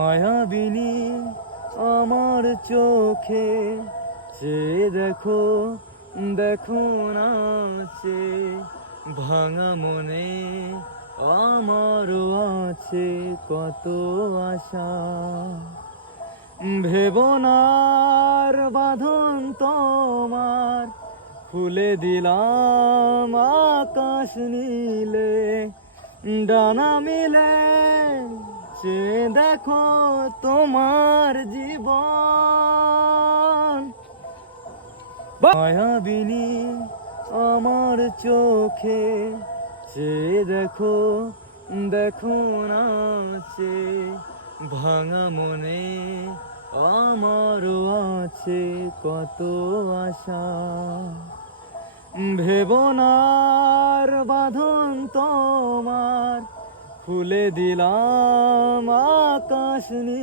মায়াবিনী আমার চোখে চেয়ে দেখো, দেখো নাচে ভাঙা মনে আমারও আছে কত আশা। ভেবনার বাঁধন তোমার খুলে দিলাম আকাশ নীলে, ডানা মিলে চেয়ে দেখো তোমার জীবন। মায়াবিনী আমার চোখে চেয়ে দেখো, দেখো নাচে ভাঙা মনে আমারও আছে কত আশা। ভেবনার বাঁধন তোমার খুলে দিলাম আকাশ নীলে।